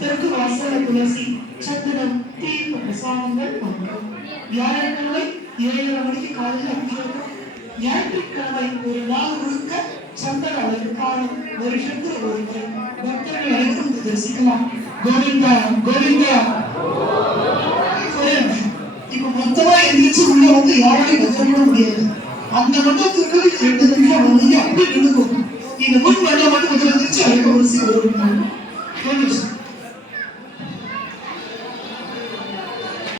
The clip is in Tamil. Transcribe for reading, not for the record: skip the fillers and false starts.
தெற்கு வாசல துளசி சத்திரம் தீர்ப்பு பிரசாதங்கள் வழங்கும். வியாழக்கிழமை 7:30 மணிக்கு காலையில் அபிஷேகம். ஞாயிற்றுக்கிழமை ஒரு நாள் முழுக்க சந்தன அலங்காரம். வருஷத்துக்கு ஒரு முறை பக்தர்கள் அனைத்தும் தரிசிக்கலாம். கோவிந்தா கோவிந்தா. இப்ப மொத்தமா எந்திரிச்சு உள்ள வந்து யாராலையும் கஷ்டப்பட முடியாது. அந்த மண்டபத்திற்கு 2 நிமிஷம் வந்து அப்படி நின்றுக்கும். இந்த முன் மண்டபம் மட்டும் கொஞ்சம் எந்திரிச்சு அழைக்க ஒரு சீக்கிரம்